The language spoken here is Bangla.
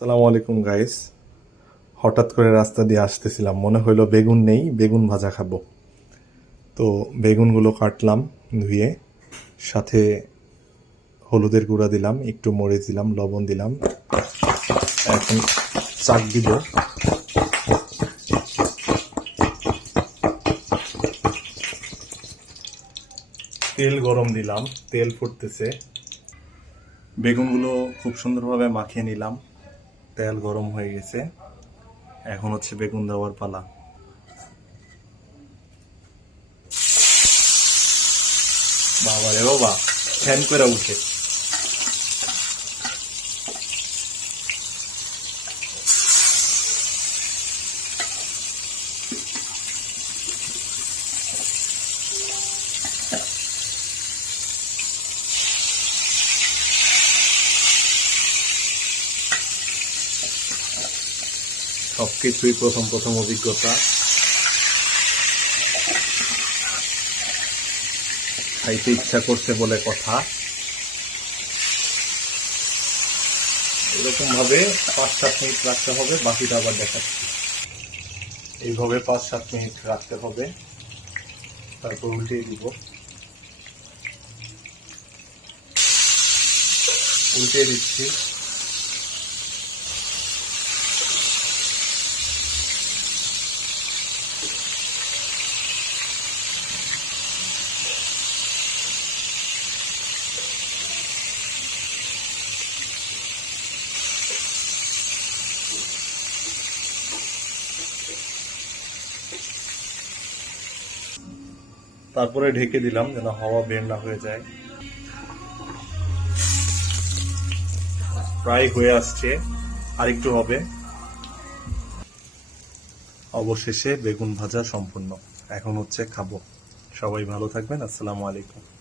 সালামু আলাইকুম গাইস হঠাৎ করে রাস্তা দিয়ে আসতেছিলাম। মনে হইল বেগুন নেই, বেগুন ভাজা খাব। তো বেগুনগুলো কাটলাম ধুয়ে, সাথে হলুদের গুঁড়া দিলাম, একটু মরিচ দিলাম, লবণ দিলাম। এখন চাক দিব। তেল গরম দিলাম, তেল ফুটতেছে। বেগুনগুলো খুব সুন্দরভাবে মাখিয়ে নিলাম। তেল গরম হয়ে গেছে। এখন হচ্ছে বেগুন দেওয়ার পালা। বাবা রে বাবা, ফ্যান করে উঠে। সবকিছুই প্রথম প্রথম অভিজ্ঞতা। খাইতে ইচ্ছা করছে বলে কথা। এরকম ভাবে পাঁচ সাত মিনিট রাখতে হবে, বাকিটা আবার দেখাচ্ছি। এইভাবে পাঁচ সাত মিনিট রাখতে হবে। তারপর উল্টিয়ে দিব। উল্টিয়ে দিচ্ছি। তারপরে ঢেকে দিলাম, যেন হাওয়া বের না হয়ে যায়। প্রায় হয়ে আসছে আর একটু হবে। অবশেষে বেগুন ভাজা সম্পূর্ণ। এখন হচ্ছে খাব। সবাই ভালো থাকবেন, আসসালামু আলাইকুম।